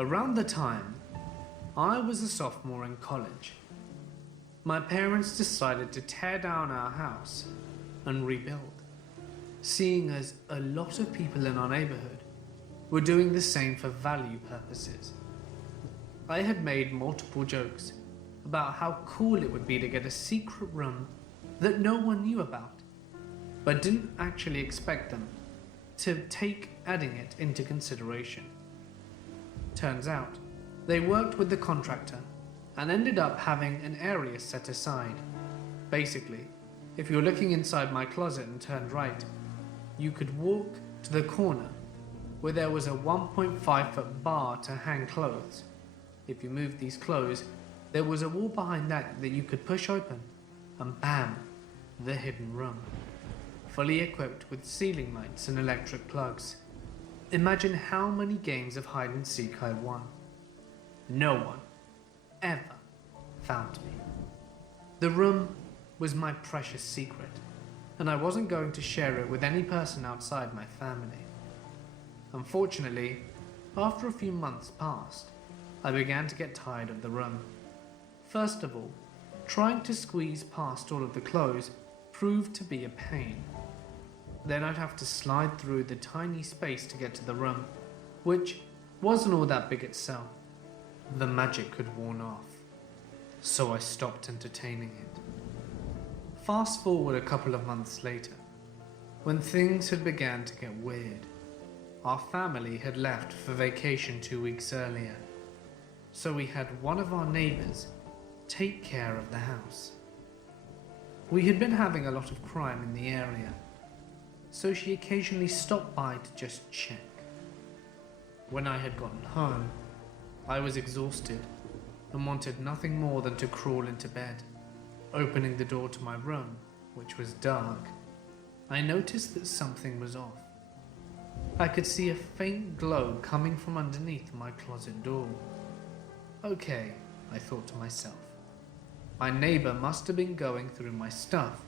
Around the time I was a sophomore in college, my parents decided to tear down our house and rebuild, seeing as a lot of people in our neighborhood were doing the same for value purposes. I had made multiple jokes about how cool it would be to get a secret room that no one knew about, but didn't actually expect them to take adding it into consideration. Turns out, they worked with the contractor and ended up having an area set aside. Basically, if you're looking inside my closet and turned right, you could walk to the corner where there was a 1.5-foot bar to hang clothes. If you moved these clothes, there was a wall behind that you could push open, and bam, the hidden room. Fully equipped with ceiling lights and electric plugs. Imagine how many games of hide and seek I won. No one ever found me. The room was my precious secret, and I wasn't going to share it with any person outside my family. Unfortunately, after a few months passed, I began to get tired of the room. First of all, trying to squeeze past all of the clothes proved to be a pain. Then I'd have to slide through the tiny space to get to the room, which wasn't all that big itself. The magic had worn off, so I stopped entertaining it. Fast forward a couple of months later, when things had begun to get weird. Our family had left for vacation 2 weeks earlier, so we had one of our neighbors take care of the house. We had been having a lot of crime in the area, so she occasionally stopped by to just check. When I had gotten home, I was exhausted and wanted nothing more than to crawl into bed. Opening the door to my room, which was dark, I noticed that something was off. I could see a faint glow coming from underneath my closet door. Okay, I thought to myself. My neighbor must have been going through my stuff,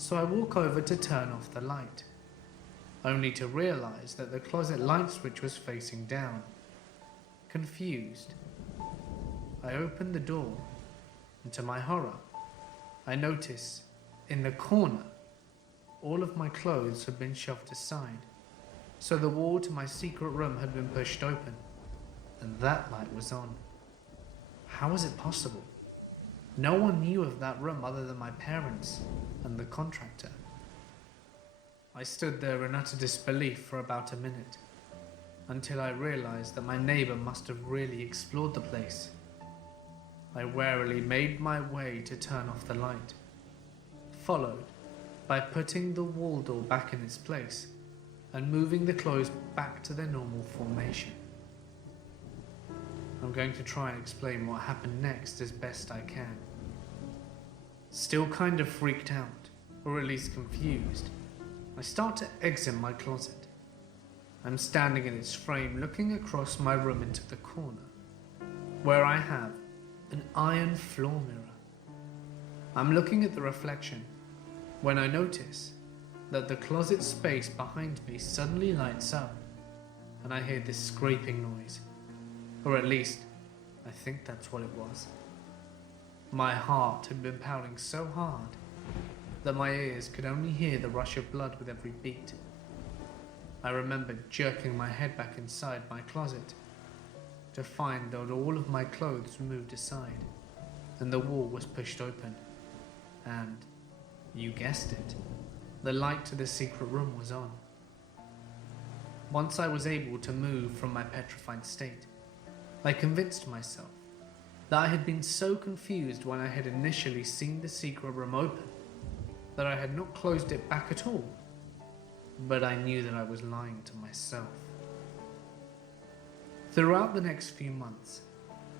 so I walk over to turn off the light, only to realize that the closet light switch was facing down. Confused, I opened the door, and to my horror, I notice in the corner, all of my clothes had been shoved aside, so the wall to my secret room had been pushed open, and that light was on. How was it possible? No one knew of that room other than my parents and the contractor. I stood there in utter disbelief for about a minute, until I realized that my neighbor must have really explored the place. I warily made my way to turn off the light, followed by putting the wall door back in its place and moving the clothes back to their normal formation. I'm going to try and explain what happened next as best I can. Still kind of freaked out, or at least confused, I start to exit my closet. I'm standing in its frame looking across my room into the corner, where I have an iron floor mirror. I'm looking at the reflection when I notice that the closet space behind me suddenly lights up, and I hear this scraping noise, or at least I think that's what it was. My heart had been pounding so hard that my ears could only hear the rush of blood with every beat. I remember jerking my head back inside my closet to find that all of my clothes were moved aside and the wall was pushed open, and, you guessed it, the light to the secret room was on. Once I was able to move from my petrified state, I convinced myself that I had been so confused when I had initially seen the secret room open that I had not closed it back at all, but I knew that I was lying to myself. Throughout the next few months,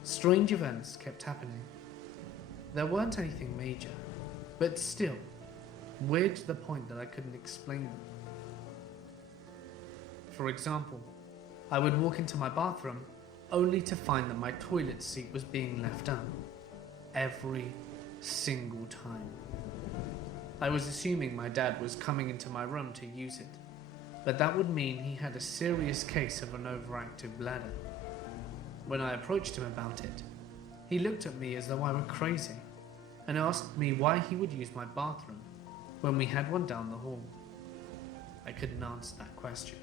strange events kept happening. There weren't anything major, but still, weird to the point that I couldn't explain them. For example, I would walk into my bathroom only to find that my toilet seat was being left up. Every single time. I was assuming my dad was coming into my room to use it, but that would mean he had a serious case of an overactive bladder. When I approached him about it, he looked at me as though I were crazy and asked me why he would use my bathroom when we had one down the hall. I couldn't answer that question.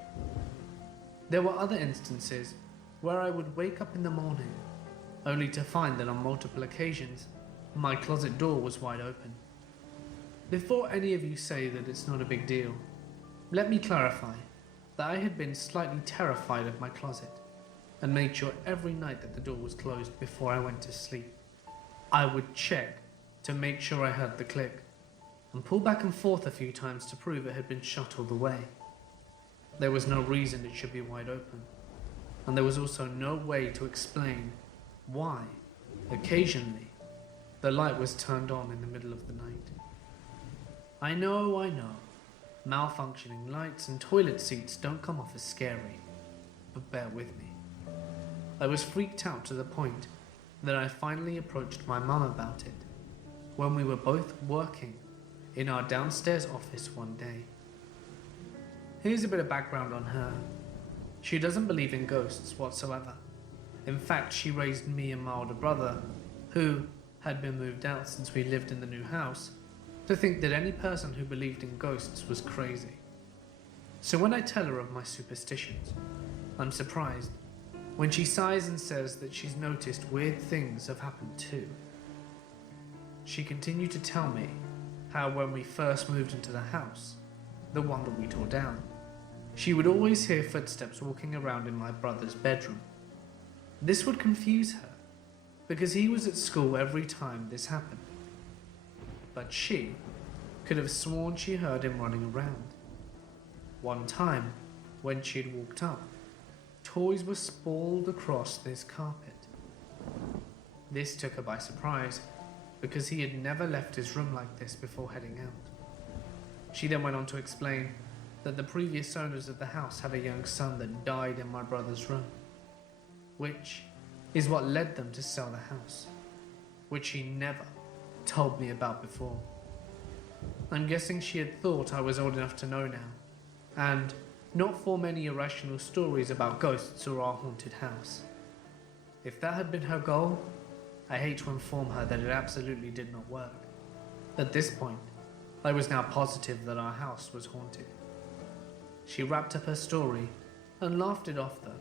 There were other instances where I would wake up in the morning only to find that on multiple occasions my closet door was wide open. Before any of you say that it's not a big deal, let me clarify that I had been slightly terrified of my closet and made sure every night that the door was closed before I went to sleep. I would check to make sure I heard the click and pull back and forth a few times to prove it had been shut all the way. There was no reason it should be wide open, and there was also no way to explain why, occasionally, the light was turned on in the middle of the night. I know, malfunctioning lights and toilet seats don't come off as scary, but bear with me. I was freaked out to the point that I finally approached my mum about it when we were both working in our downstairs office one day. Here's a bit of background on her. She doesn't believe in ghosts whatsoever. In fact, she raised me and my older brother, who had been moved out since we lived in the new house, to think that any person who believed in ghosts was crazy. So when I tell her of my superstitions, I'm surprised when she sighs and says that she's noticed weird things have happened too. She continued to tell me how when we first moved into the house, the one that we tore down, she would always hear footsteps walking around in my brother's bedroom. This would confuse her, because he was at school every time this happened. But she could have sworn she heard him running around. One time, when she had walked up, toys were sprawled across this carpet. This took her by surprise, because he had never left his room like this before heading out. She then went on to explain that the previous owners of the house had a young son that died in my brother's room, which is what led them to sell the house, which she never told me about before. I'm guessing she had thought I was old enough to know now, and not form any irrational stories about ghosts or our haunted house. If that had been her goal, I hate to inform her that it absolutely did not work. At this point, I was now positive that our house was haunted. She wrapped up her story and laughed it off though.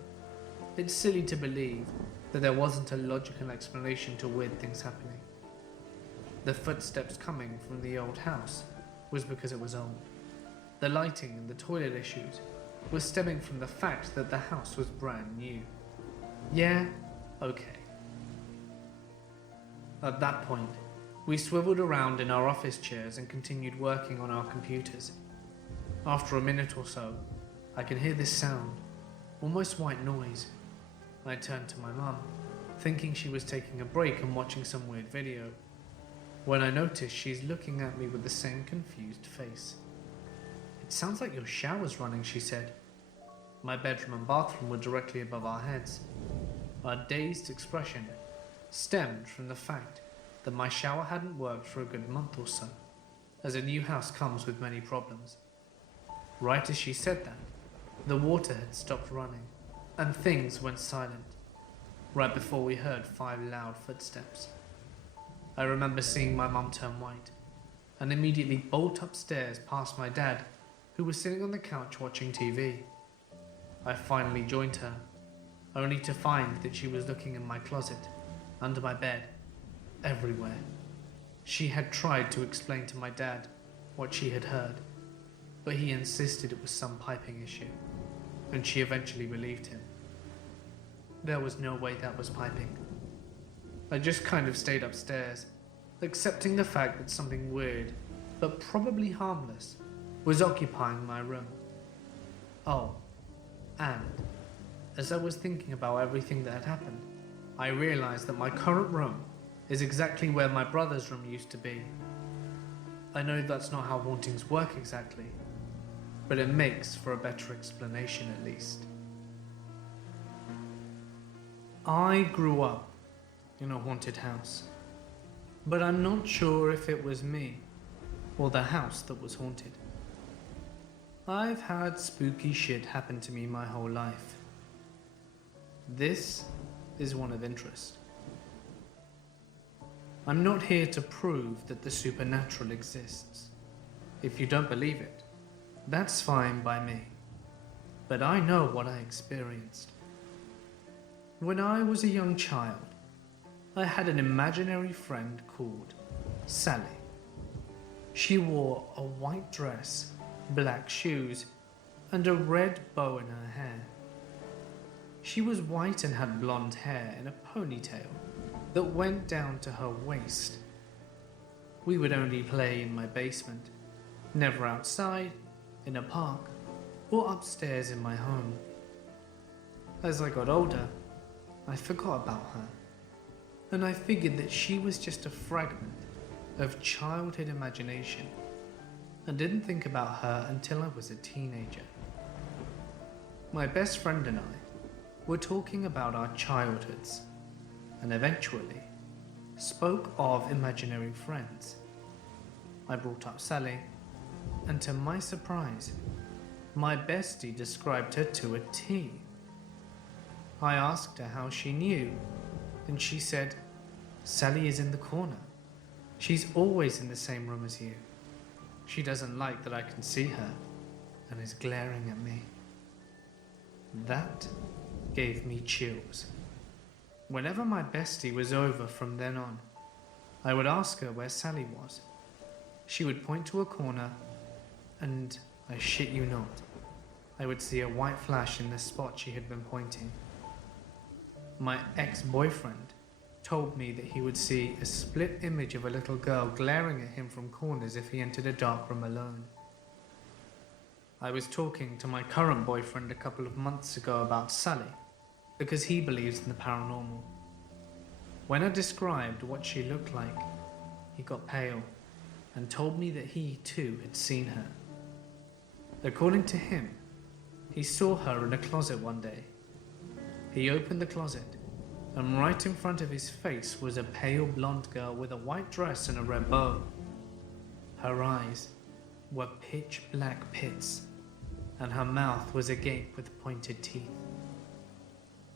It's silly to believe that there wasn't a logical explanation to weird things happening. The footsteps coming from the old house was because it was old. The lighting and the toilet issues was stemming from the fact that the house was brand new. Yeah, okay. At that point, we swiveled around in our office chairs and continued working on our computers. After a minute or so, I could hear this sound, almost white noise. I turned to my mum, thinking she was taking a break and watching some weird video, when I noticed she's looking at me with the same confused face. "It sounds like your shower's running," she said. My bedroom and bathroom were directly above our heads. Our dazed expression stemmed from the fact that my shower hadn't worked for a good month or so, as a new house comes with many problems. Right as she said that, the water had stopped running, and things went silent, right before we heard 5 loud footsteps. I remember seeing my mum turn white, and immediately bolt upstairs past my dad, who was sitting on the couch watching TV. I finally joined her, only to find that she was looking in my closet, under my bed, everywhere. She had tried to explain to my dad what she had heard, but he insisted it was some piping issue, and she eventually believed him. There was no way that was piping. I just kind of stayed upstairs, accepting the fact that something weird, but probably harmless, was occupying my room. Oh, and as I was thinking about everything that had happened, I realized that my current room is exactly where my brother's room used to be. I know that's not how hauntings work exactly, but it makes for a better explanation at least. I grew up in a haunted house, but I'm not sure if it was me or the house that was haunted. I've had spooky shit happen to me my whole life. This is one of interest. I'm not here to prove that the supernatural exists. If you don't believe it, that's fine by me. But I know what I experienced. When I was a young child, I had an imaginary friend called Sally. She wore a white dress, black shoes, and a red bow in her hair. She was white and had blonde hair in a ponytail that went down to her waist. We would only play in my basement, never outside, in a park, or upstairs in my home. As I got older, I forgot about her, and I figured that she was just a fragment of childhood imagination, and didn't think about her until I was a teenager. My best friend and I were talking about our childhoods, and eventually spoke of imaginary friends. I brought up Sally, and to my surprise, my bestie described her to a T. I asked her how she knew, and she said, "Sally is in the corner. She's always in the same room as you. She doesn't like that I can see her, and is glaring at me." That gave me chills. Whenever my bestie was over from then on, I would ask her where Sally was. She would point to a corner, and I shit you not, I would see a white flash in the spot she had been pointing. My ex-boyfriend told me that he would see a split image of a little girl glaring at him from corners if he entered a dark room alone. I was talking to my current boyfriend a couple of months ago about Sally, because he believes in the paranormal. When I described what she looked like, he got pale and told me that he too had seen her. According to him, he saw her in a closet one day. He opened the closet, and right in front of his face was a pale blonde girl with a white dress and a red bow. Her eyes were pitch black pits, and her mouth was agape with pointed teeth.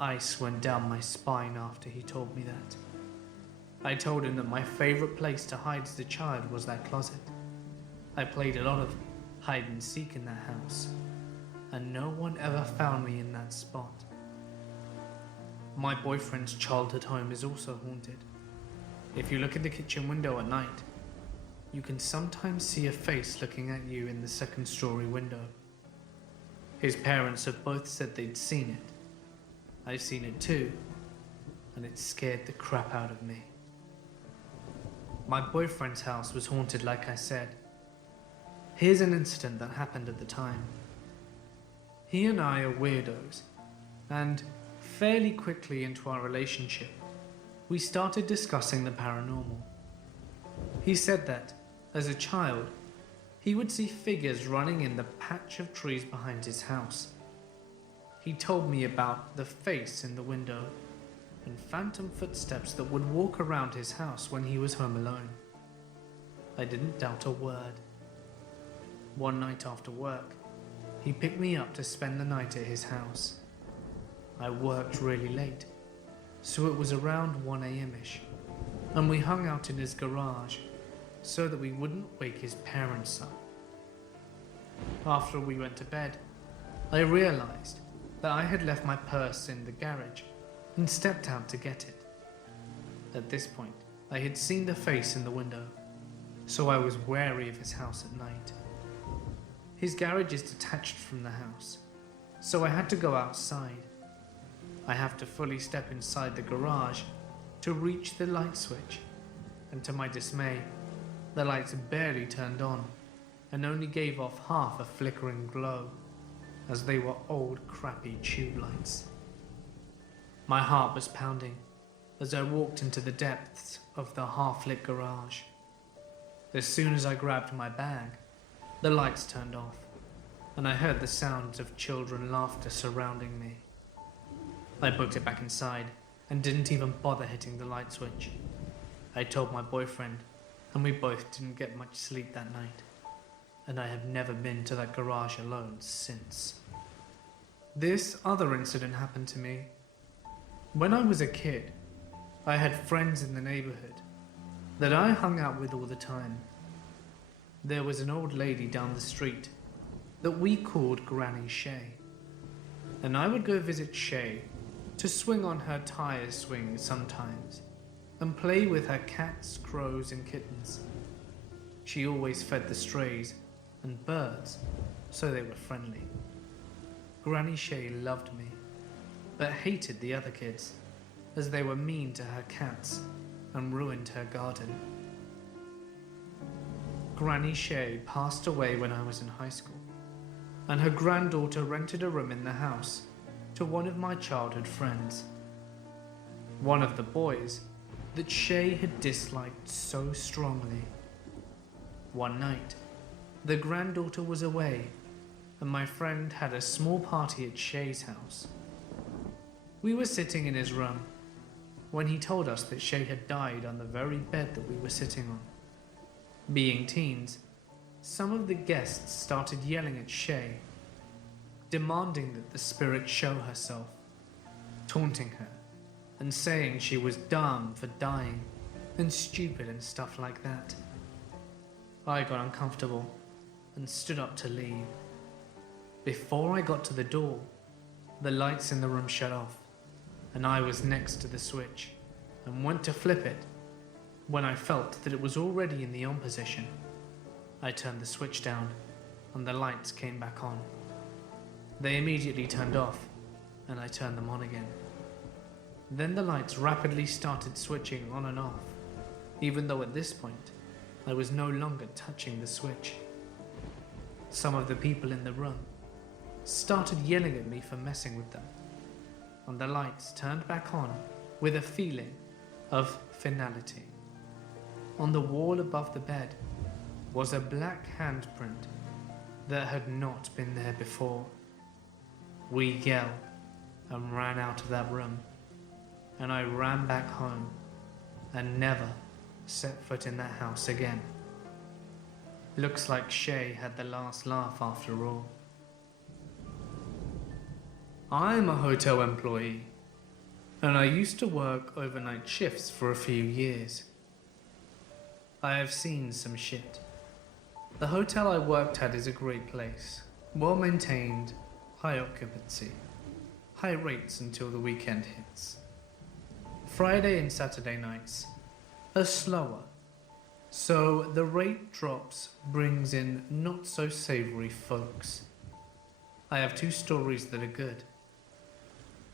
Ice went down my spine after he told me that. I told him that my favorite place to hide as a child was that closet. I played a lot of hide and seek in that house, and no one ever found me in that spot. My boyfriend's childhood home is also haunted. If you look at the kitchen window at night, you can sometimes see a face looking at you in the second-story window. His parents have both said they'd seen it. I've seen it too, and it scared the crap out of me. My boyfriend's house was haunted, like I said. Here's an incident that happened at the time. He and I are weirdos, and fairly quickly into our relationship, we started discussing the paranormal. He said that, as a child, he would see figures running in the patch of trees behind his house. He told me about the face in the window and phantom footsteps that would walk around his house when he was home alone. I didn't doubt a word. One night after work, he picked me up to spend the night at his house. I worked really late, so it was around 1 a.m.-ish, and we hung out in his garage so that we wouldn't wake his parents up. After we went to bed, I realized that I had left my purse in the garage and stepped out to get it. At this point, I had seen the face in the window, so I was wary of his house at night. His garage is detached from the house, so I had to go outside. I have to fully step inside the garage to reach the light switch, and to my dismay, the lights barely turned on and only gave off half a flickering glow, as they were old crappy tube lights. My heart was pounding as I walked into the depths of the half-lit garage. As soon as I grabbed my bag, the lights turned off, and I heard the sounds of children laughter surrounding me. I booked it back inside and didn't even bother hitting the light switch. I told my boyfriend, and we both didn't get much sleep that night, and I have never been to that garage alone since. This other incident happened to me When I was a kid, I had friends in the neighborhood that I hung out with all the time. There was an old lady down the street that we called Granny Shay, and I would go visit Shay to swing on her tire swing sometimes and play with her cats, crows, and kittens. She always fed the strays and birds, so they were friendly. Granny Shay loved me, but hated the other kids, as they were mean to her cats and ruined her garden. Granny Shay passed away when I was in high school, and her granddaughter rented a room in the house to one of my childhood friends. One of the boys that Shay had disliked so strongly. One night, the granddaughter was away, and my friend had a small party at Shay's house. We were sitting in his room when he told us that Shay had died on the very bed that we were sitting on. Being teens, some of the guests started yelling at Shay, demanding that the spirit show herself, taunting her and saying she was dumb for dying and stupid and stuff like that. I got uncomfortable and stood up to leave. Before I got to the door, the lights in the room shut off, and I was next to the switch and went to flip it when I felt that it was already in the on position. I turned the switch down and the lights came back on. They immediately turned off and I turned them on again. Then the lights rapidly started switching on and off, even though at this point I was no longer touching the switch. Some of the people in the room started yelling at me for messing with them, and the lights turned back on with a feeling of finality. On the wall above the bed was a black handprint that had not been there before. We yelled and ran out of that room, and I ran back home and never set foot in that house again. Looks like Shay had the last laugh after all. I'm a hotel employee, and I used to work overnight shifts for a few years. I have seen some shit. The hotel I worked at is a great place, well maintained, high occupancy, high rates until the weekend hits. Friday and Saturday nights are slower, so the rate drops brings in not so savory folks. I have two stories that are good.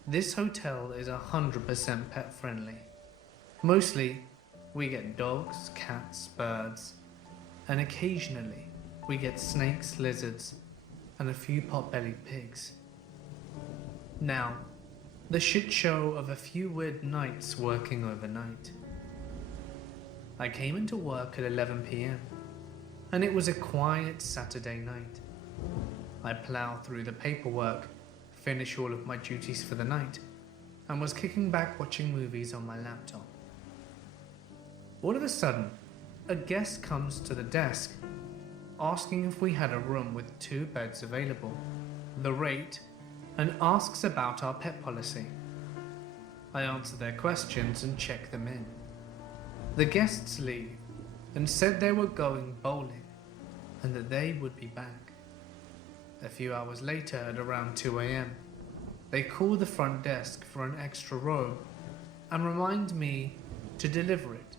This hotel is 100% pet friendly. Mostly we get dogs, cats, birds, and occasionally we get snakes, lizards, and a few pot-bellied pigs. Now, the shit show of a few weird nights working overnight. I came into work at 11 p.m. and it was a quiet Saturday night. I plowed through the paperwork, finished all of my duties for the night, and was kicking back watching movies on my laptop. All of a sudden, a guest comes to the desk asking if we had a room with 2 beds available, the rate, and asks about our pet policy. I answer their questions and check them in. The guests leave and said they were going bowling and that they would be back. A few hours later, at around 2 a.m, they call the front desk for an extra robe and remind me to deliver it,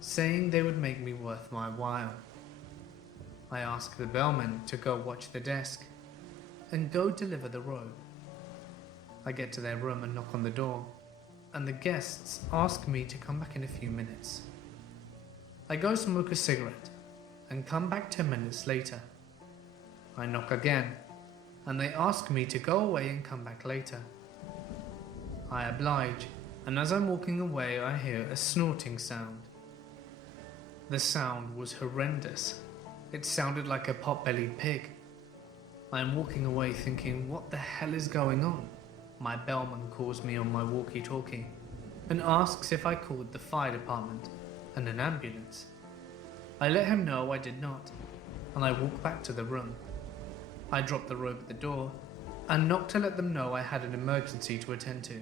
saying they would make me worth my while. I ask the bellman to go watch the desk and go deliver the robe. I get to their room and knock on the door, and the guests ask me to come back in a few minutes. I go smoke a cigarette and come back 10 minutes later. I knock again, and they ask me to go away and come back later. I oblige, and as I'm walking away I hear a snorting sound. The sound was horrendous. It sounded like a pot-bellied pig. I am walking away thinking, what the hell is going on? My bellman calls me on my walkie-talkie and asks if I called the fire department and an ambulance. I let him know I did not, and I walk back to the room. I drop the robe at the door and knock to let them know I had an emergency to attend to.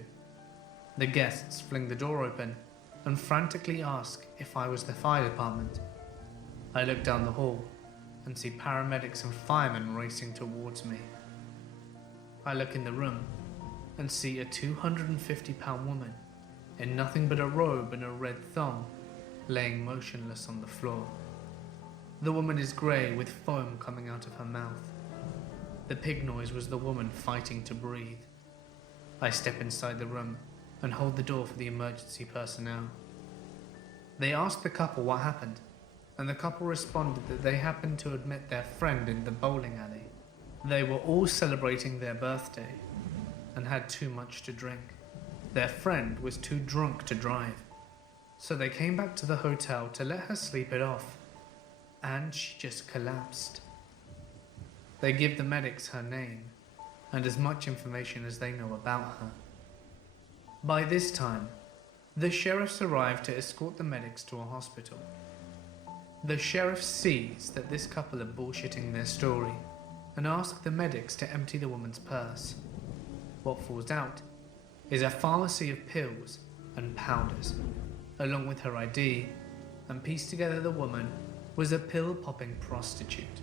The guests fling the door open and frantically ask if I was the fire department. I look down the hall and see paramedics and firemen racing towards me. I look in the room and see a 250-pound woman in nothing but a robe and a red thong laying motionless on the floor. The woman is grey with foam coming out of her mouth. The pig noise was the woman fighting to breathe. I step inside the room and hold the door for the emergency personnel. They ask the couple what happened, and the couple responded that they happened to have met their friend in the bowling alley. They were all celebrating their birthday and had too much to drink. Their friend was too drunk to drive, so they came back to the hotel to let her sleep it off, and she just collapsed. They give the medics her name and as much information as they know about her. By this time, the sheriffs arrive to escort the medics to a hospital. The sheriff sees that this couple are bullshitting their story and asks the medics to empty the woman's purse. What falls out is a pharmacy of pills and powders, along with her ID, and piece together the woman was a pill-popping prostitute.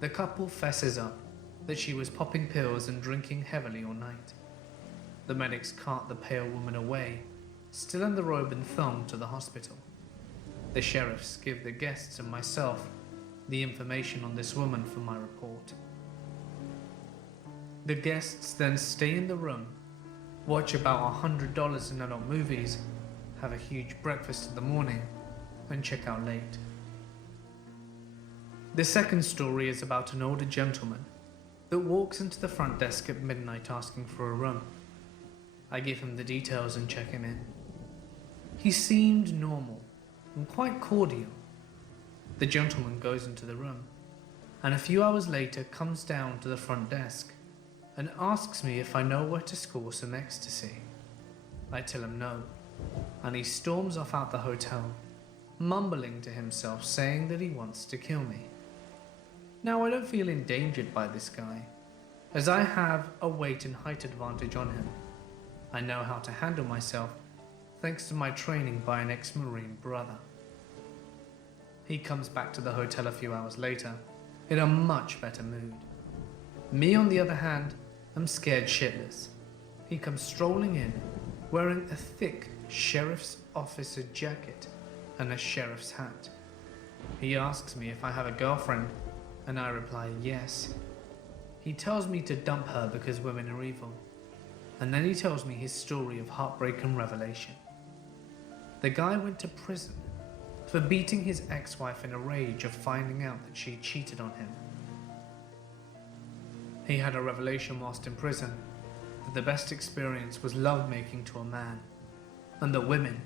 The couple fesses up that she was popping pills and drinking heavily all night. The medics cart the pale woman away, still in the robe and thong, to the hospital. The sheriffs give the guests and myself the information on this woman for my report. The guests then stay in the room, watch about $100 in adult movies, have a huge breakfast in the morning, and check out late. The second story is about an older gentleman that walks into the front desk at midnight asking for a room. I give him the details and check him in. He seemed normal and quite cordial. The gentleman goes into the room, and a few hours later comes down to the front desk and asks me if I know where to score some ecstasy. I tell him no, and he storms off out the hotel, mumbling to himself saying that he wants to kill me. Now, I don't feel endangered by this guy, as I have a weight and height advantage on him. I know how to handle myself thanks to my training by an ex-Marine brother. He comes back to the hotel a few hours later in a much better mood. Me, on the other hand, am scared shitless. He comes strolling in wearing a thick sheriff's officer jacket and a sheriff's hat. He asks me if I have a girlfriend, and I reply yes. He tells me to dump her because women are evil, and then he tells me his story of heartbreak and revelation. The guy went to prison for beating his ex-wife in a rage of finding out that she cheated on him. He had a revelation whilst in prison that the best experience was lovemaking to a man, and that women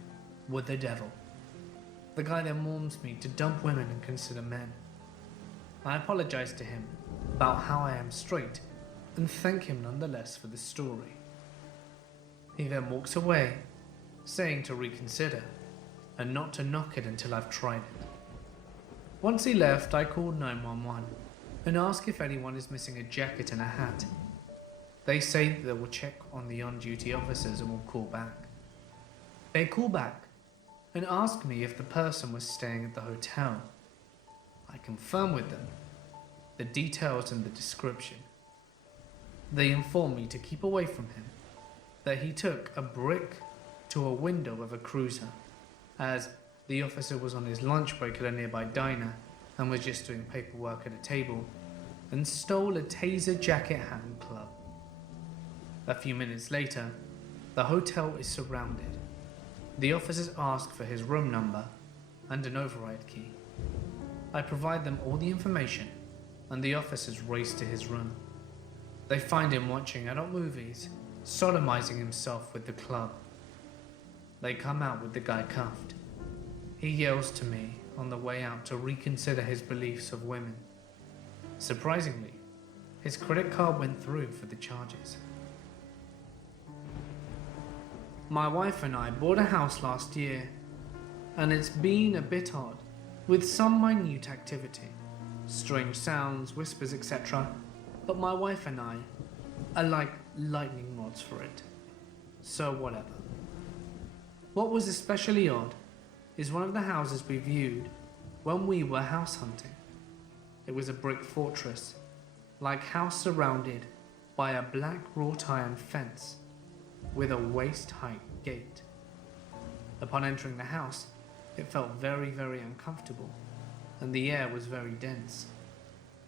were the devil. The guy then warns me to dump women and consider men. I apologize to him about how I am straight and thank him nonetheless for the story. He then walks away, saying to reconsider and not to knock it until I've tried it. Once he left, I called 911 and asked if anyone is missing a jacket and a hat. They say that they will check on the on-duty officers and will call back. They call back and ask me if the person was staying at the hotel. I confirm with them the details and the description. They inform me to keep away from him, that he took a brick to a window of a cruiser, as the officer was on his lunch break at a nearby diner and was just doing paperwork at a table, and stole a taser jacket hat and club. A few minutes later, the hotel is surrounded. The officers ask for his room number and an override key. I provide them all the information, and the officers race to his room. They find him watching adult movies, sodomizing himself with the club. They come out with the guy cuffed. He yells to me on the way out to reconsider his beliefs of women. Surprisingly, his credit card went through for the charges. My wife and I bought a house last year, and it's been a bit odd, with some minute activity, strange sounds, whispers, etc. But my wife and I are like lightning rods for it. so whatever. What was especially odd is one of the houses we viewed when we were house hunting. It was a brick fortress-like house surrounded by a black wrought iron fence with a waist-height gate. Upon entering the house, it felt very, very uncomfortable, and the air was very dense.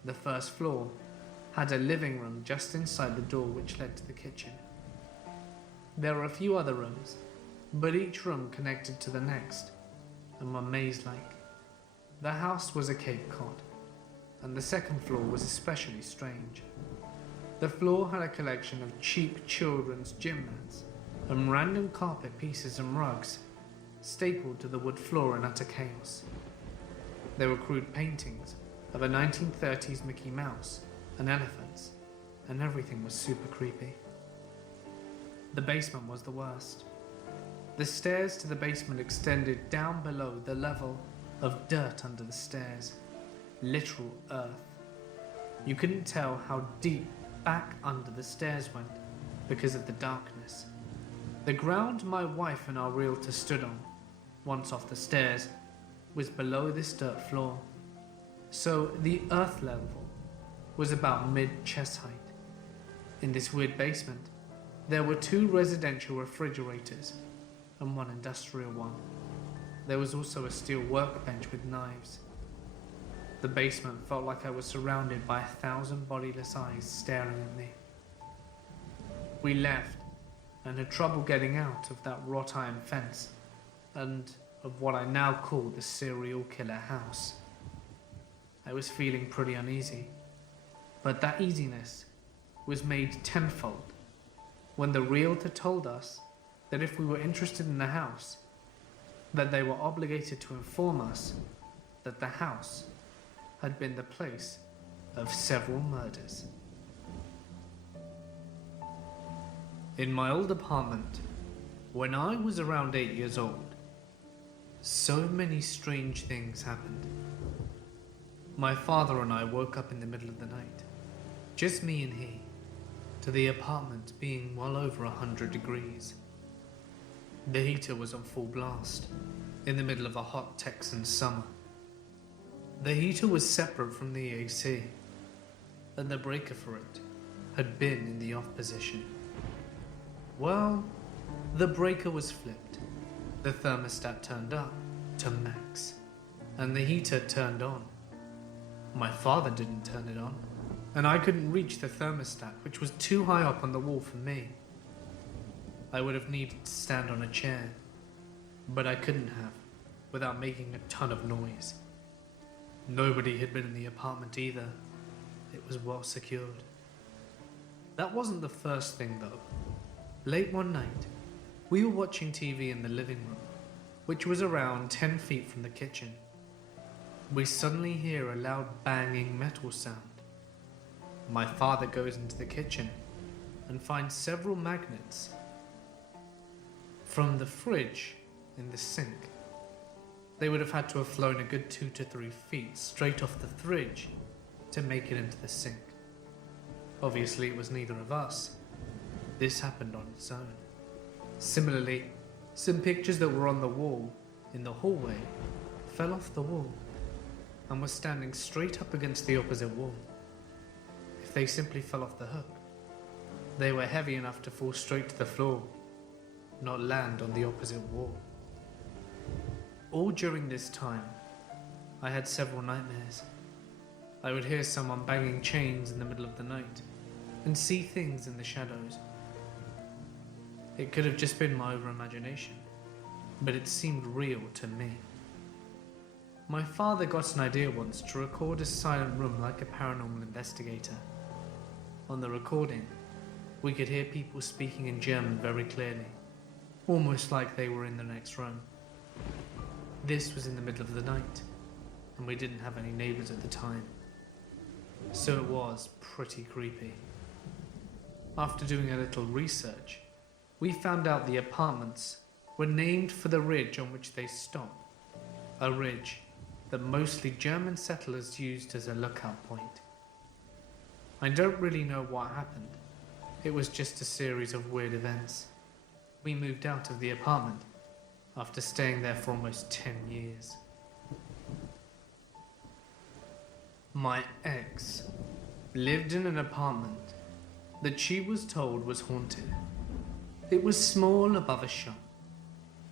The first floor had a living room just inside the door which led to the kitchen. There were a few other rooms, but each room connected to the next, and were maze-like. The house was a Cape Cod, and the second floor was especially strange. The floor had a collection of cheap children's gym mats and random carpet pieces and rugs stapled to the wood floor in utter chaos. There were crude paintings of a 1930s Mickey Mouse and elephants, and everything was super creepy. The basement was the worst. The stairs to the basement extended down below the level of dirt under the stairs, literal earth. You couldn't tell how deep back under the stairs went because of the darkness. The ground my wife and our realtor stood on, once off the stairs, was below this dirt floor, so the earth level was about mid-chest height. In this weird basement, there were 2 residential refrigerators and 1 industrial one. There was also a steel workbench with knives. The basement felt like I was surrounded by 1,000 bodiless eyes staring at me. We left and had trouble getting out of that wrought iron fence and of what I now call the serial killer house. I was feeling pretty uneasy, but that easiness was made tenfold when the realtor told us that if we were interested in the house, that they were obligated to inform us that the house had been the place of several murders. In my old apartment, when I was around 8 years old, so many strange things happened. My father and I woke up in the middle of the night, just me and he, to the apartment being well over 100 degrees. The heater was on full blast, in the middle of a hot Texan summer. The heater was separate from the AC, and the breaker for it had been in the off position. Well, the breaker was flipped, the thermostat turned up to max, and the heater turned on. My father didn't turn it on, and I couldn't reach the thermostat, which was too high up on the wall for me. I would have needed to stand on a chair, but I couldn't have without making a ton of noise. Nobody had been in the apartment either. It was well secured. That wasn't the first thing though. Late one night, we were watching TV in the living room, which was around 10 feet from the kitchen. We suddenly hear a loud banging metal sound. My father goes into the kitchen and finds several magnets from the fridge in the sink. They would have had to have flown a good 2 to 3 feet straight off the fridge to make it into the sink. Obviously, it was neither of us. This happened on its own. Similarly, some pictures that were on the wall in the hallway fell off the wall and were standing straight up against the opposite wall. If they simply fell off the hook, they were heavy enough to fall straight to the floor, not land on the opposite wall. All during this time, I had several nightmares. I would hear someone banging chains in the middle of the night and see things in the shadows. It could have just been my over-imagination, but it seemed real to me. My father got an idea once to record a silent room like a paranormal investigator. On the recording, we could hear people speaking in German very clearly, almost like they were in the next room. This was in the middle of the night, and we didn't have any neighbours at the time, so it was pretty creepy. After doing a little research, we found out the apartments were named for the ridge on which they stop, a ridge that mostly German settlers used as a lookout point. I don't really know what happened. It was just a series of weird events. We moved out of the apartment after staying there for almost 10 years. My ex lived in an apartment that she was told was haunted. It was small above a shop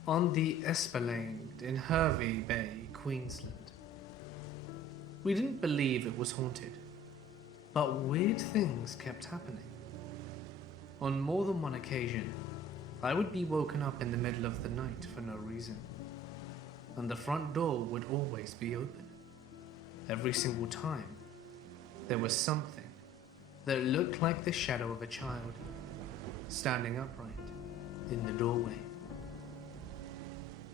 on the Esplanade in Hervey Bay, Queensland. We didn't believe it was haunted, but weird things kept happening. On more than one occasion, I would be woken up in the middle of the night for no reason, and the front door would always be open. Every single time, there was something that looked like the shadow of a child standing upright in the doorway.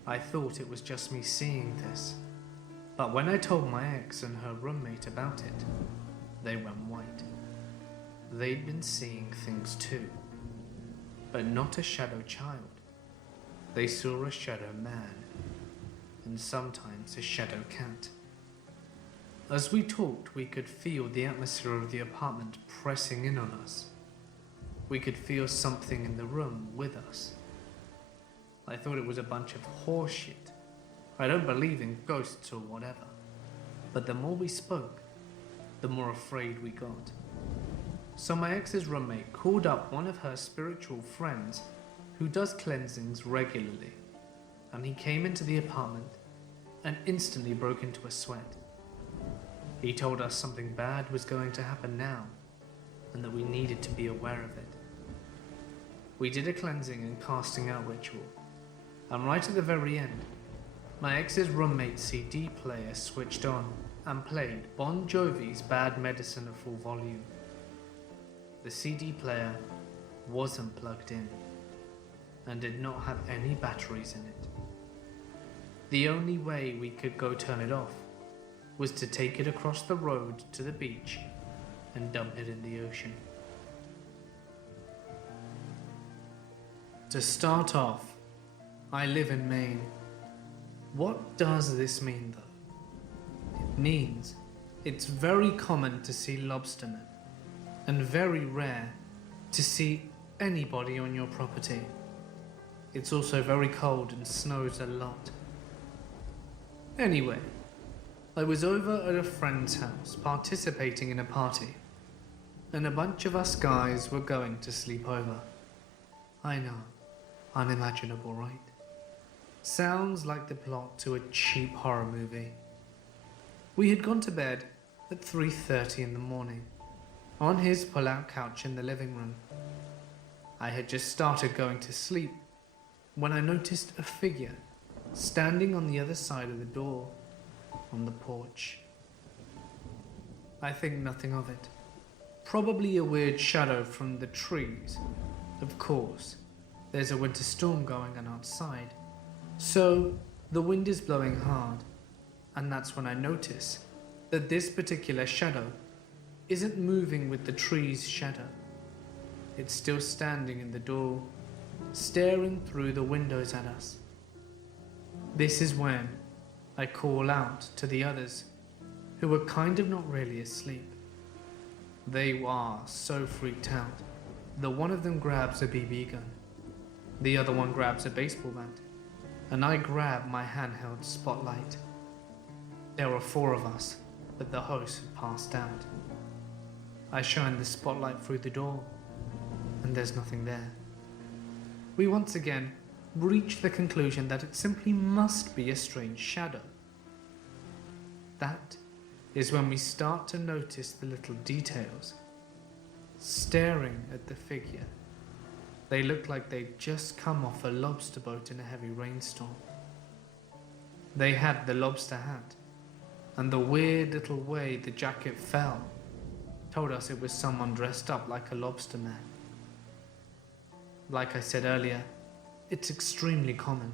I thought it was just me seeing this, but when I told my ex and her roommate about it, they went white. They'd been seeing things too, but not a shadow child. They saw a shadow man, and sometimes a shadow cat. As we talked, we could feel the atmosphere of the apartment pressing in on us. We could feel something in the room with us. I thought it was a bunch of horseshit. I don't believe in ghosts or whatever, but the more we spoke, the more afraid we got. So my ex's roommate called up one of her spiritual friends who does cleansings regularly, and he came into the apartment and instantly broke into a sweat. He told us something bad was going to happen now, and that we needed to be aware of it. We did a cleansing and casting out ritual, and right at the very end, my ex's roommate's CD player switched on and played Bon Jovi's Bad Medicine at full volume. The CD player wasn't plugged in and did not have any batteries in it. The only way we could go turn it off was to take it across the road to the beach and dump it in the ocean. To start off, I live in Maine. What does this mean though? It means it's very common to see lobstermen and very rare to see anybody on your property. It's also very cold and snows a lot. Anyway, I was over at a friend's house participating in a party, and a bunch of us guys were going to sleep over. I know, unimaginable, right? Sounds like the plot to a cheap horror movie. We had gone to bed at 3:30 in the morning, on his pull-out couch in the living room. I had just started going to sleep when I noticed a figure standing on the other side of the door, on the porch. I think nothing of it. Probably a weird shadow from the trees. Of course, there's a winter storm going on outside, so the wind is blowing hard, and that's when I notice that this particular shadow isn't moving with the tree's shadow. It's still standing in the door, staring through the windows at us. This is when I call out to the others, who were kind of not really asleep. They are so freaked out that one of them grabs a BB gun, the other one grabs a baseball bat, and I grab my handheld spotlight. There were 4 of us, but the host had passed out. I shine the spotlight through the door, and there's nothing there. We once again reach the conclusion that it simply must be a strange shadow. That is when we start to notice the little details. Staring at the figure, they look like they'd just come off a lobster boat in a heavy rainstorm. They had the lobster hat, and the weird little way the jacket fell told us it was someone dressed up like a lobster man. Like I said earlier, it's extremely common.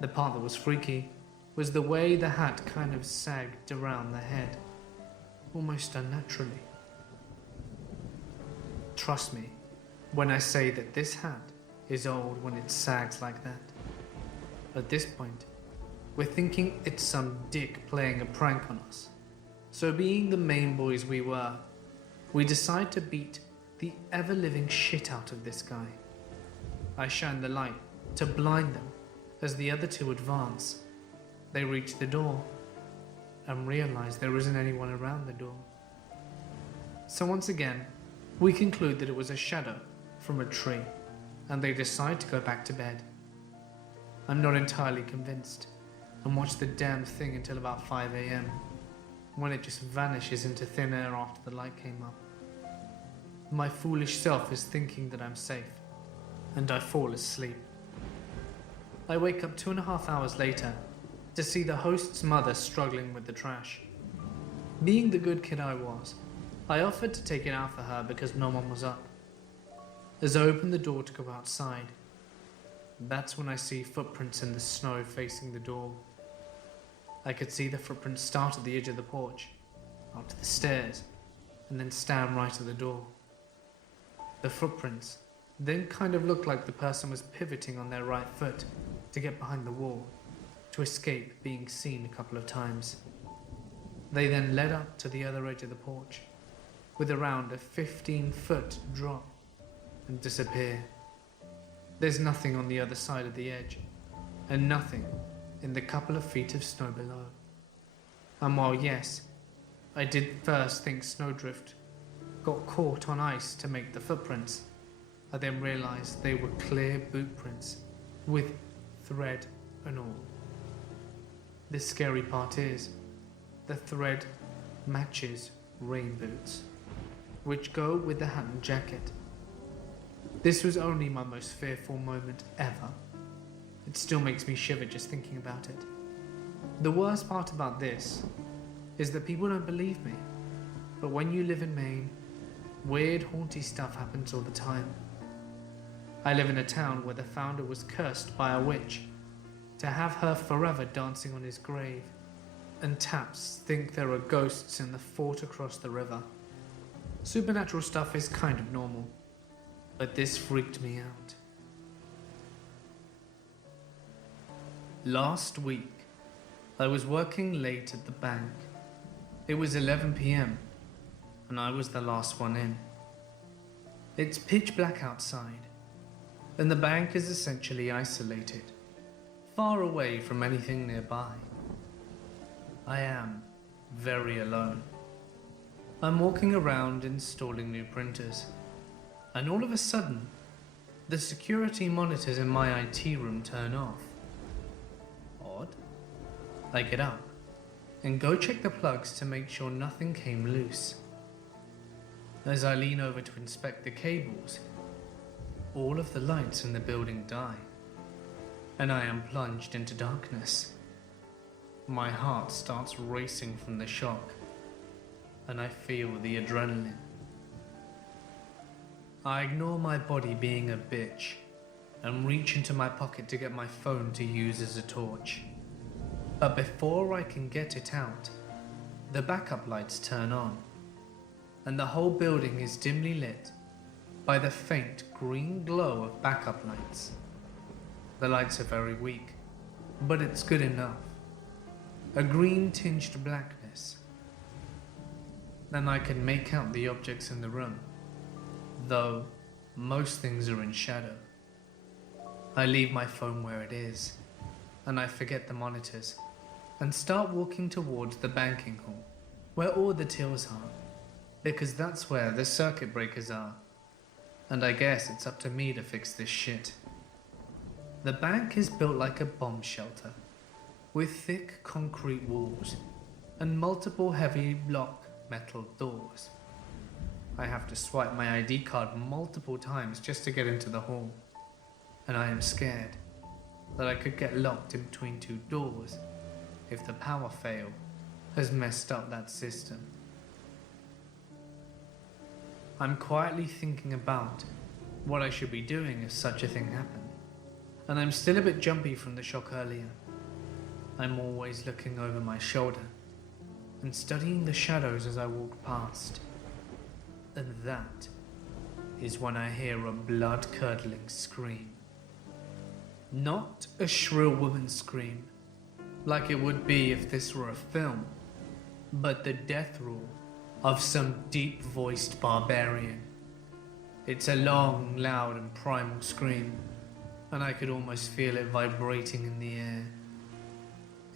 The part that was freaky was the way the hat kind of sagged around the head, almost unnaturally. Trust me when I say that this hat is old when it sags like that. At this point, we're thinking it's some dick playing a prank on us. So being the main boys we were, we decide to beat the ever-living shit out of this guy. I shine the light to blind them as the other two advance. They reach the door and realize there isn't anyone around the door. So once again, we conclude that it was a shadow from a tree, and they decide to go back to bed. I'm not entirely convinced, and watch the damn thing until about 5 AM, when it just vanishes into thin air after the light came up. My foolish self is thinking that I'm safe, and I fall asleep. I wake up 2.5 hours later to see the host's mother struggling with the trash. Being the good kid I was, I offered to take it out for her because no one was up. As I open the door to go outside, that's when I see footprints in the snow facing the door. I could see the footprints start at the edge of the porch, up to the stairs, and then stand right at the door. The footprints then kind of looked like the person was pivoting on their right foot to get behind the wall, to escape being seen a couple of times. They then led up to the other edge of the porch, with around a 15-foot drop, and disappear. There's nothing on the other side of the edge, and nothing in the couple of feet of snow below. And while yes, I did first think Snowdrift got caught on ice to make the footprints, I then realized they were clear boot prints, with thread and all. The scary part is, the thread matches rain boots, which go with the hat and jacket. This was only my most fearful moment ever. It still makes me shiver just thinking about it. The worst part about this is that people don't believe me, but when you live in Maine, weird haunty stuff happens all the time. I live in a town where the founder was cursed by a witch to have her forever dancing on his grave, and taps think there are ghosts in the fort across the river. Supernatural stuff is kind of normal, but this freaked me out. Last week, I was working late at the bank. It was 11 PM, and I was the last one in. It's pitch black outside, and the bank is essentially isolated, far away from anything nearby. I am very alone. I'm walking around installing new printers, and all of a sudden, the security monitors in my IT room turn off. Odd. I get up and go check the plugs to make sure nothing came loose. As I lean over to inspect the cables, all of the lights in the building die, and I am plunged into darkness. My heart starts racing from the shock, and I feel the adrenaline. I ignore my body being a bitch and reach into my pocket to get my phone to use as a torch. But before I can get it out, the backup lights turn on, and the whole building is dimly lit by the faint green glow of backup lights. The lights are very weak, but it's good enough. A green tinged blackness. Then I can make out the objects in the room, though most things are in shadow. I leave my phone where it is, and I forget the monitors, and start walking towards the banking hall, where all the tills are, because that's where the circuit breakers are, and I guess it's up to me to fix this shit. The bank is built like a bomb shelter, with thick concrete walls, and multiple heavy block metal doors. I have to swipe my ID card multiple times just to get into the hall, and I am scared that I could get locked in between two doors if the power fail has messed up that system. I'm quietly thinking about what I should be doing if such a thing happened, and I'm still a bit jumpy from the shock earlier. I'm always looking over my shoulder and studying the shadows as I walk past. And that is when I hear a blood-curdling scream. Not a shrill woman's scream, like it would be if this were a film, but the death roar of some deep-voiced barbarian. It's a long, loud and primal scream and I could almost feel it vibrating in the air.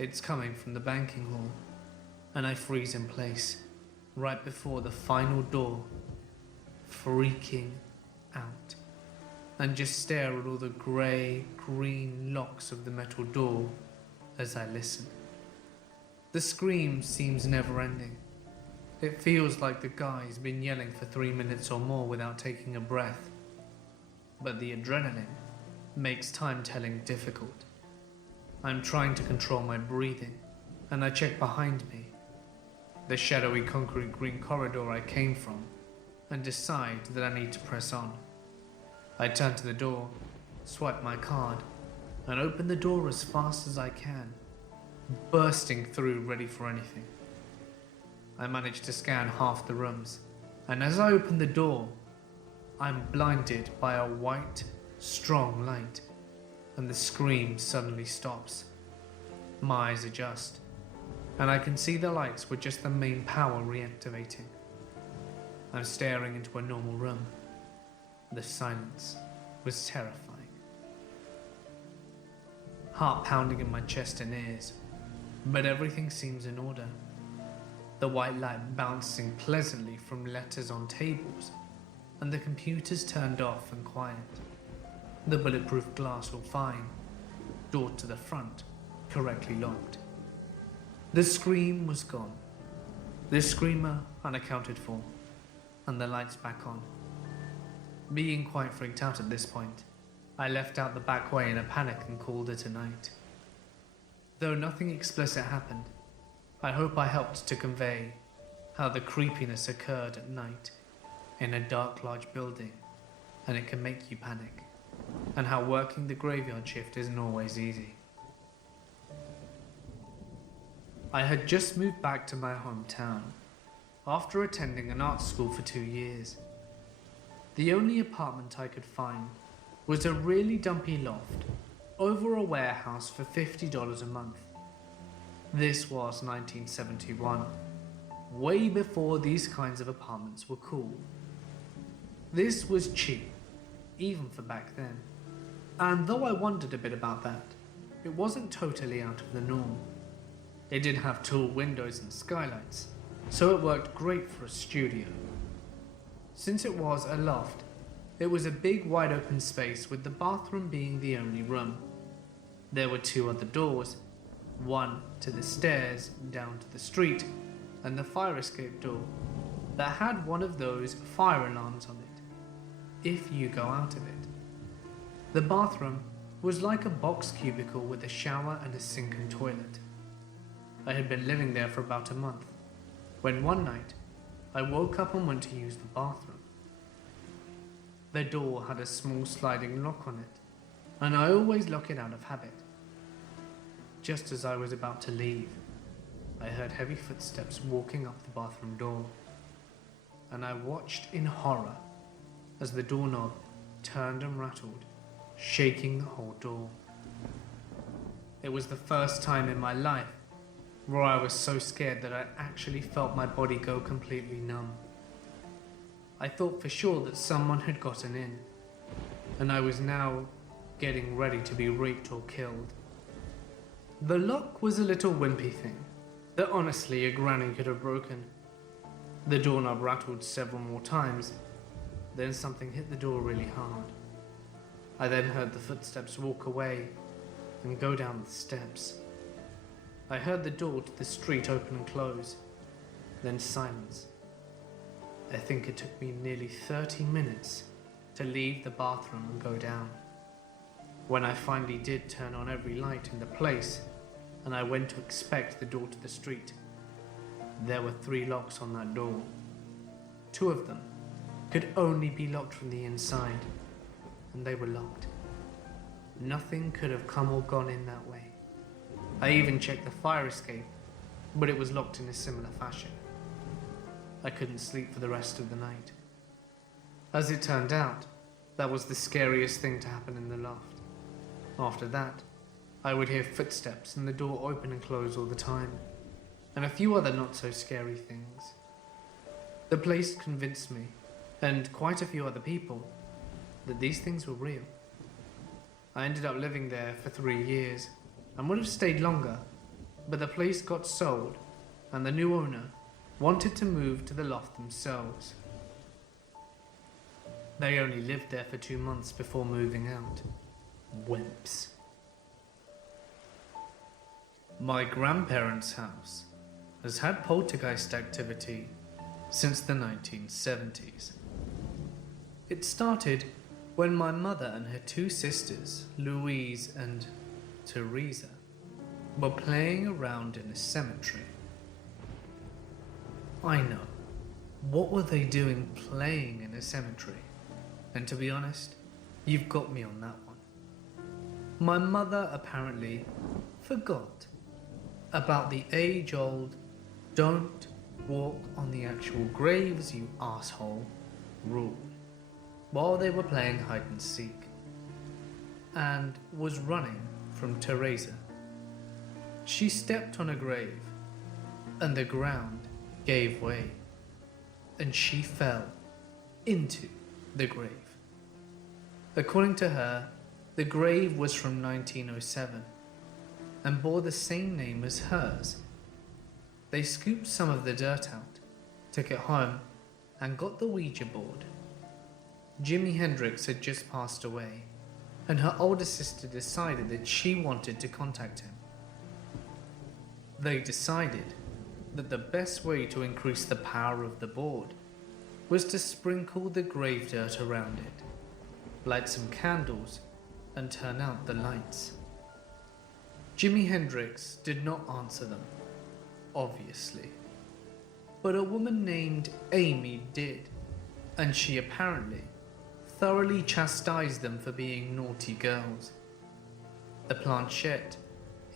It's coming from the banking hall, and I freeze in place, right before the final door, freaking out, and just stare at all the grey-green locks of the metal door as I listen. The scream seems never-ending. It feels like the guy's been yelling for 3 minutes or more without taking a breath. But the adrenaline makes time-telling difficult. I'm trying to control my breathing, and I check behind me, the shadowy concrete green corridor I came from, and decide that I need to press on. I turn to the door, swipe my card, and open the door as fast as I can, bursting through ready for anything. I manage to scan half the rooms, and as I open the door, I'm blinded by a white, strong light, and the scream suddenly stops. My eyes adjust, and I can see the lights were just the main power reactivating. I'm staring into a normal room. The silence was terrifying. Heart pounding in my chest and ears, but everything seems in order. The white light bouncing pleasantly from letters on tables, and the computers turned off and quiet. The bulletproof glass all fine, door to the front correctly locked. The scream was gone, the screamer unaccounted for, and the lights back on. Being quite freaked out at this point, I left out the back way in a panic and called it a night. Though nothing explicit happened, I hope I helped to convey how the creepiness occurred at night in a dark, large building, and it can make you panic, and how working the graveyard shift isn't always easy. I had just moved back to my hometown after attending an art school for 2 years. The only apartment I could find was a really dumpy loft over a warehouse for $50 a month. This was 1971, way before these kinds of apartments were cool. This was cheap, even for back then, and though I wondered a bit about that, it wasn't totally out of the norm. It did have tall windows and skylights, so it worked great for a studio. Since it was a loft, it was a big wide open space with the bathroom being the only room. There were 2 other doors, one to the stairs down to the street, and the fire escape door that had one of those fire alarms on it, if you go out of it. The bathroom was like a box cubicle with a shower and a sink and toilet. I had been living there for about a month, when one night I woke up and went to use the bathroom. The door had a small sliding lock on it, and I always lock it out of habit. Just as I was about to leave, I heard heavy footsteps walking up the bathroom door, and I watched in horror as the doorknob turned and rattled, shaking the whole door. It was the first time in my life where I was so scared that I actually felt my body go completely numb. I thought for sure that someone had gotten in, and I was now getting ready to be raped or killed. The lock was a little wimpy thing that honestly a granny could have broken. The doorknob rattled several more times, then something hit the door really hard. I then heard the footsteps walk away and go down the steps. I heard the door to the street open and close, then silence. I think it took me nearly 30 minutes to leave the bathroom and go down. When I finally did turn on every light in the place, and I went to inspect the door to the street, there were 3 locks on that door. 2 of them could only be locked from the inside, and they were locked. Nothing could have come or gone in that way. I even checked the fire escape, but it was locked in a similar fashion. I couldn't sleep for the rest of the night. As it turned out, that was the scariest thing to happen in the loft. After that, I would hear footsteps and the door open and close all the time, and a few other not so scary things. The place convinced me, and quite a few other people, that these things were real. I ended up living there for 3 years and would have stayed longer, but the place got sold and the new owner wanted to move to the loft themselves. They only lived there for 2 months before moving out. Wimps. My grandparents' house has had poltergeist activity since the 1970s. It started when my mother and her 2 sisters, Louise and Teresa, were playing around in a cemetery. I know. What were they doing playing in a cemetery? And to be honest, you've got me on that one. My mother apparently forgot about the age-old "don't walk on the actual graves, you asshole" rule while they were playing hide and seek, and was running from Teresa. She stepped on a grave and the ground gave way and she fell into the grave. According to her, the grave was from 1907 and bore the same name as hers. They scooped some of the dirt out, took it home, and got the Ouija board. Jimi Hendrix had just passed away, and her older sister decided that she wanted to contact him. They decided that the best way to increase the power of the board was to sprinkle the grave dirt around it, light some candles, and turn out the lights. Jimi Hendrix did not answer them, obviously, but a woman named Amy did, and she apparently thoroughly chastised them for being naughty girls. The planchette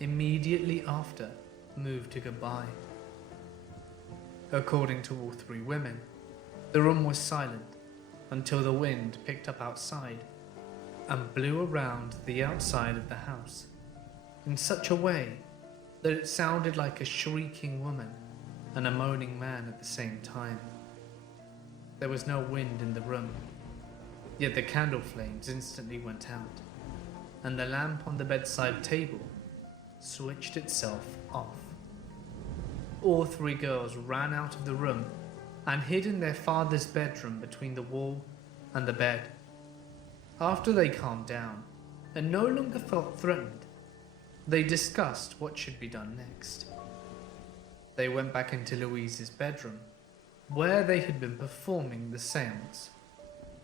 immediately after moved to goodbye. According to all 3 women, the room was silent until the wind picked up outside and blew around the outside of the house in such a way that it sounded like a shrieking woman and a moaning man at the same time. There was no wind in the room, yet the candle flames instantly went out, and the lamp on the bedside table switched itself off. All 3 girls ran out of the room and hid in their father's bedroom between the wall and the bed. After they calmed down and no longer felt threatened, they discussed what should be done next. They went back into Louise's bedroom, where they had been performing the seance,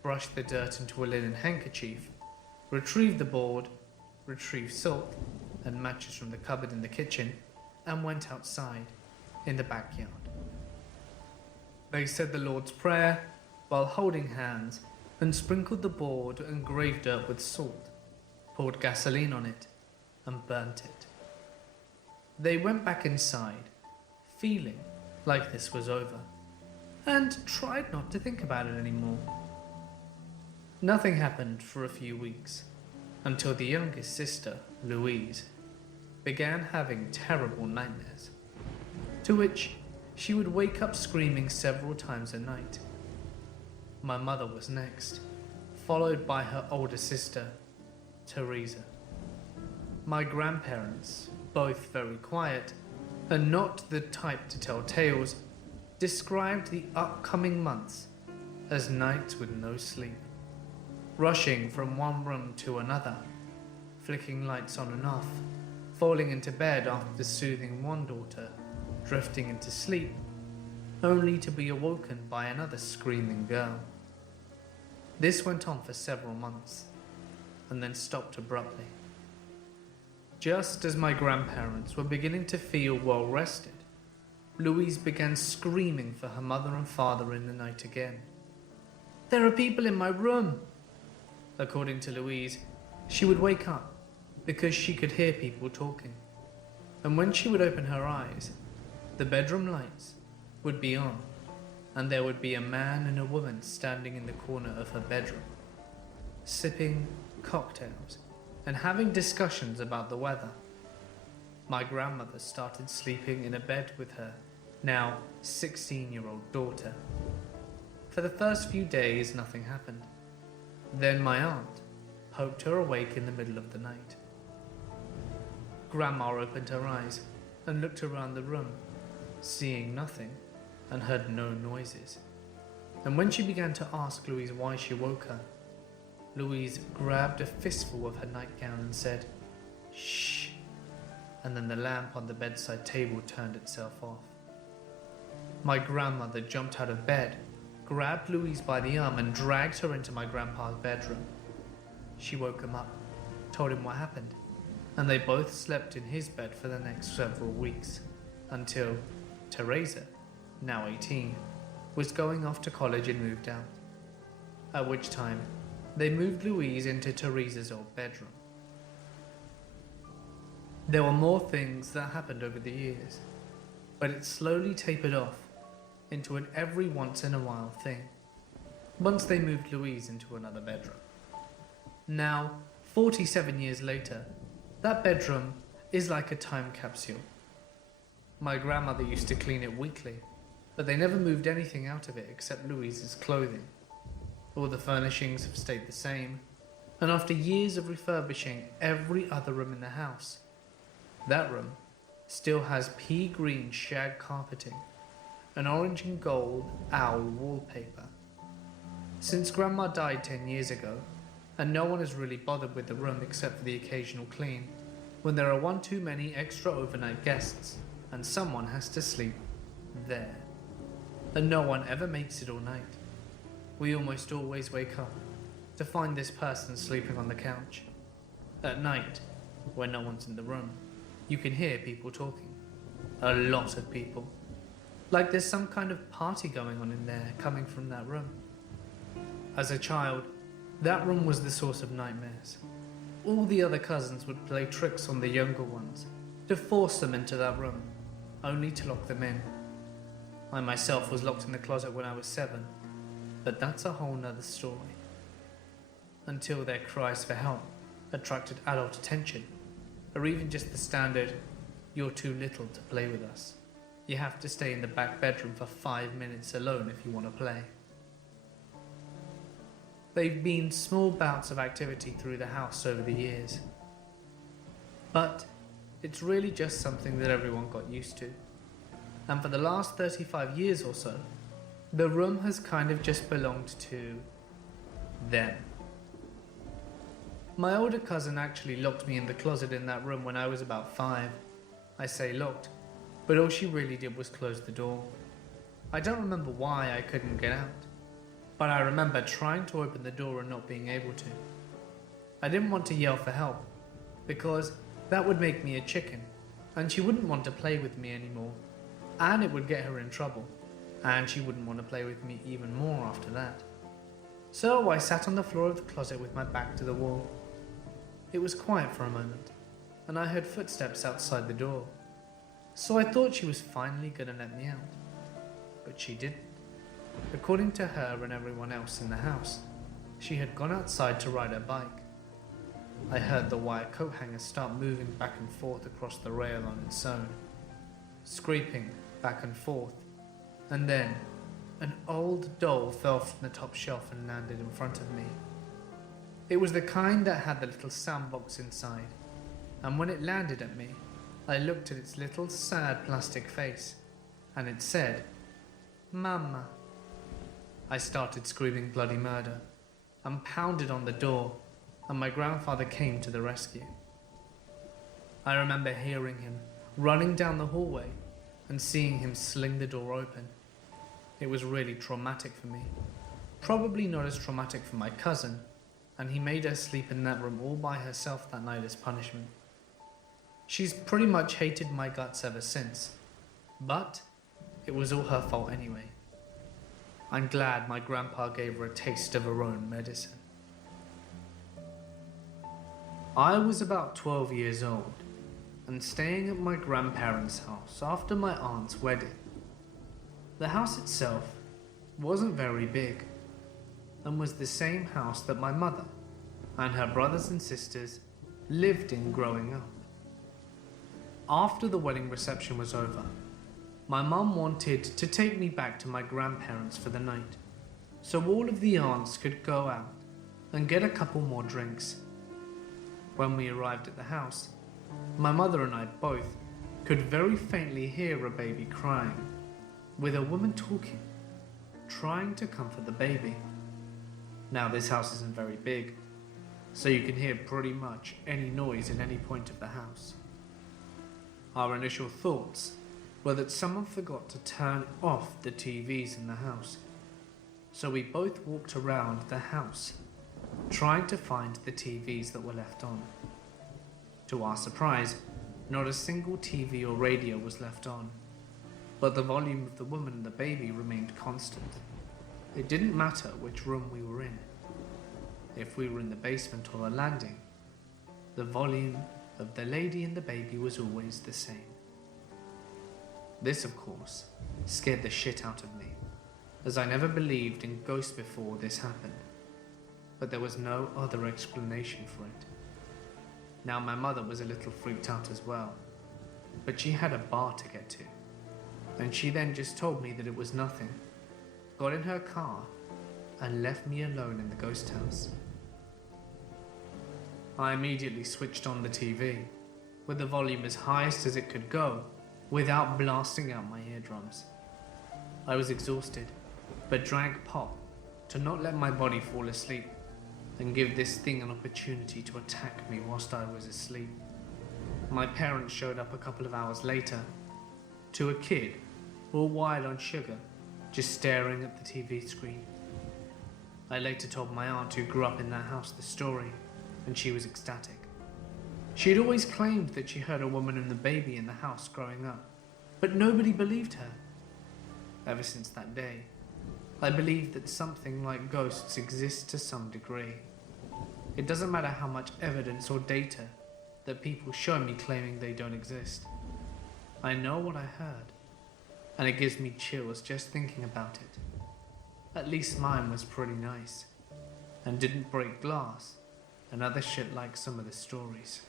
brushed the dirt into a linen handkerchief, retrieved the board, retrieved salt and matches from the cupboard in the kitchen, and went outside in the backyard. They said the Lord's Prayer while holding hands and sprinkled the board and grave dirt with salt, poured gasoline on it, and burnt it. They went back inside, feeling like this was over, and tried not to think about it anymore. Nothing happened for a few weeks, until the youngest sister, Louise, began having terrible nightmares, to which she would wake up screaming several times a night. My mother was next, followed by her older sister, Teresa. My grandparents, both very quiet and not the type to tell tales, described the upcoming months as nights with no sleep, rushing from one room to another, flicking lights on and off, falling into bed after soothing one daughter, drifting into sleep, only to be awoken by another screaming girl. This went on for several months, and then stopped abruptly. Just as my grandparents were beginning to feel well rested, Louise began screaming for her mother and father in the night again. "There are people in my room!" According to Louise, she would wake up because she could hear people talking, and when she would open her eyes, the bedroom lights would be on, and there would be a man and a woman standing in the corner of her bedroom, sipping cocktails and having discussions about the weather. My grandmother started sleeping in a bed with her now 16-year-old daughter. For the first few days, nothing happened. Then my aunt, poked her awake in the middle of the night. Grandma opened her eyes and looked around the room, seeing nothing and heard no noises. And when she began to ask Louise why she woke her, Louise grabbed a fistful of her nightgown and said, "Shh," and then the lamp on the bedside table turned itself off. My grandmother jumped out of bed, grabbed Louise by the arm and dragged her into my grandpa's bedroom. She woke him up, told him what happened, and they both slept in his bed for the next several weeks, until Teresa, now 18, was going off to college and moved out, at which time they moved Louise into Teresa's old bedroom. There were more things that happened over the years, but it slowly tapered off into an every once in a while thing, once they moved Louise into another bedroom. Now, 47 years later, that bedroom is like a time capsule. My grandmother used to clean it weekly, but they never moved anything out of it except Louise's clothing. All the furnishings have stayed the same, and after years of refurbishing every other room in the house, that room still has pea green shag carpeting, an orange and gold owl wallpaper. Since Grandma died 10 years ago, and no one has really bothered with the room except for the occasional clean, when there are one too many extra overnight guests, and someone has to sleep there. And no one ever makes it all night. We almost always wake up to find this person sleeping on the couch. At night, when no one's in the room, you can hear people talking. A lot of people. Like there's some kind of party going on in there coming from that room. As a child, that room was the source of nightmares. All the other cousins would play tricks on the younger ones to force them into that room, only to lock them in. I myself was locked in the closet when I was 7, but that's a whole nother story. Until their cries for help attracted adult attention, or even just the standard, "You're too little to play with us. You have to stay in the back bedroom for 5 minutes alone if you want to play." They've been small bouts of activity through the house over the years, but it's really just something that everyone got used to. And for the last 35 years or so, the room has kind of just belonged to them. My older cousin actually locked me in the closet in that room when I was about 5. I say locked, but all she really did was close the door. I don't remember why I couldn't get out, but I remember trying to open the door and not being able to. I didn't want to yell for help, because that would make me a chicken, and she wouldn't want to play with me anymore, and it would get her in trouble, and she wouldn't want to play with me even more after that. So I sat on the floor of the closet with my back to the wall. It was quiet for a moment, and I heard footsteps outside the door, so I thought she was finally going to let me out, but she didn't. According to her and everyone else in the house, she had gone outside to ride her bike. I heard the wire coat hanger start moving back and forth across the rail on its own, scraping back and forth, and then an old doll fell from the top shelf and landed in front of me. It was the kind that had the little soundbox inside, and when it landed at me, I looked at its little sad plastic face, and it said, "Mama." I started screaming bloody murder, and pounded on the door, and my grandfather came to the rescue. I remember hearing him running down the hallway and seeing him sling the door open. It was really traumatic for me. Probably not as traumatic for my cousin, and he made her sleep in that room all by herself that night as punishment. She's pretty much hated my guts ever since, but it was all her fault anyway. I'm glad my grandpa gave her a taste of her own medicine. I was about 12 years old and staying at my grandparents' house after my aunt's wedding. The house itself wasn't very big and was the same house that my mother and her brothers and sisters lived in growing up. After the wedding reception was over, my mum wanted to take me back to my grandparents for the night, so all of the aunts could go out and get a couple more drinks When we arrived at the house, my mother and I both could very faintly hear a baby crying, with a woman talking, trying to comfort the baby. Now this house isn't very big, so you can hear pretty much any noise in any point of the house. Our initial thoughts were that someone forgot to turn off the TVs in the house, so we both walked around the house, trying to find the TVs that were left on. To our surprise, not a single TV or radio was left on, but the volume of the woman and the baby remained constant. It didn't matter which room we were in. If we were in the basement or the landing, the volume of the lady and the baby was always the same. This, of course, scared the shit out of me, as I never believed in ghosts before this happened, but there was no other explanation for it. Now my mother was a little freaked out as well, but she had a bar to get to, and she then just told me that it was nothing, got in her car, and left me alone in the ghost house. I immediately switched on the TV, with the volume as highest as it could go, without blasting out my eardrums. I was exhausted, but drank pop to not let my body fall asleep and give this thing an opportunity to attack me whilst I was asleep. My parents showed up a couple of hours later, to a kid, all wild on sugar, just staring at the TV screen. I later told my aunt who grew up in that house the story, and she was ecstatic. She had always claimed that she heard a woman and the baby in the house growing up, but nobody believed her. Ever since that day, I believe that something like ghosts exists to some degree. It doesn't matter how much evidence or data that people show me claiming they don't exist. I know what I heard, and it gives me chills just thinking about it. At least mine was pretty nice, and didn't break glass and other shit like some of the stories.